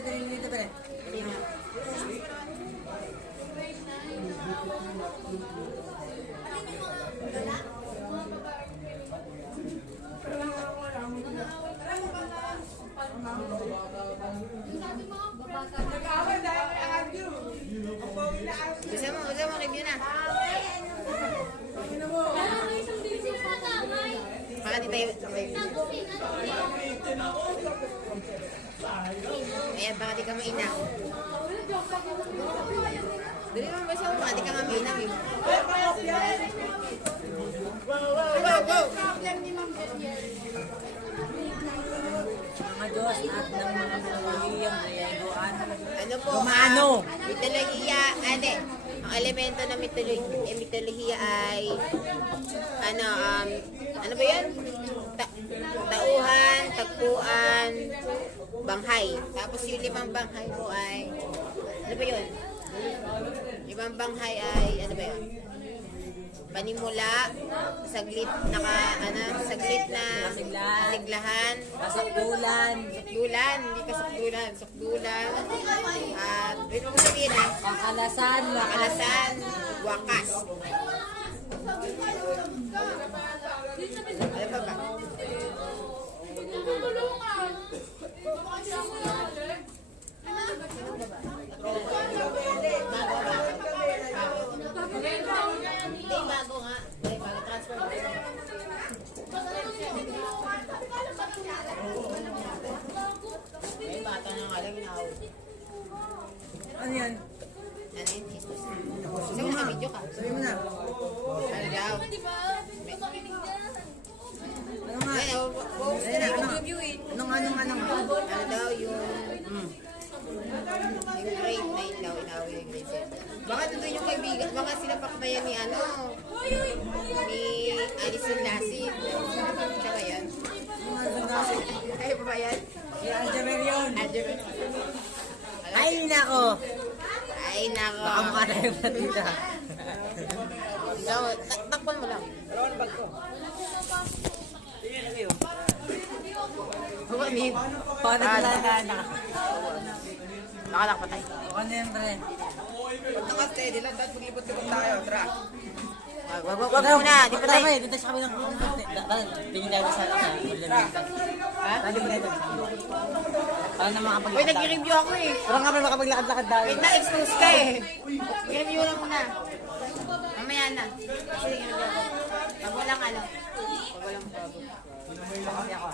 dito, pre. Gusto mo, review na. Baka di tayo. Ayan, baka di ka mainam. Dali naman ba siya? Baka di ka nga mainam eh. Wow! Mga Diyos at ng mga pamiliyang nayaguan. Ano po? Romano. Mitolohiya. Ade. Ang elemento ng mitolohiya ay ano ba yan? Tauhan, tagpuan, banghay. Tapos yung limang banghay mo ay ano ba yun? Limang banghay ay ano ba yun? Panimula, saglit na siglahan, Kasakdulan. hindi ka sakdulan, at ito mo sabihin ha, Kakalasan. kalasan, wakas. Ano pa ba? Hindi, bago nga. Bago transfer. Ay, bata na nga lang inaawit. Ano yan? Ano yun, chistos? Sabi mo na video ka. Sabi mo na. Ano daw? Ano nga? Ay, post na yung review eh. Anong? Ano daw yung grade 9 daw, inaawit yung grade 7. Baka doon yung kaibigan, baka sinapak na yan ni ni Alison Lassie. Siya ba yan? Ay, ba yan? Si Aljamer yun. Algebra. Ay, nako. Ay, nako. Baka mukha tayo patita. So, takpan mo lang. Dalawang bag ko. Tingnan na kayo. Huwag Paano talaga na? Nakalakpa tayo. Ano yan, pre? Naka-steady lang, dahil maglibot-libot tayo, tra. Wag muna, di pa tayo. Dito sa kabilang tingin tayo sa Ha? Tali mo na ito. Para na Uy, makapaglakad. nag-review ako eh. Parang nga makapaglakad-lakad tayo. Wait na, expose ka eh. I-review lang muna. Mamaya na. Sige, pag walang ano. Pag walang bago. Kasi ako.